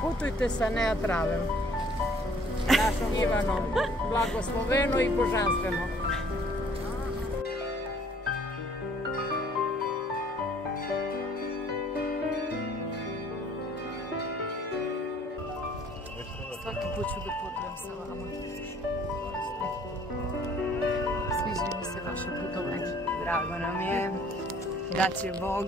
Putujte sa Nea Travel. Našom Ivanom. Blagosloveno i božanstveno. Svaki put ću da putujem sa vama. Sviđa mi se vaše putovanje. Drago nam je. Da će Bog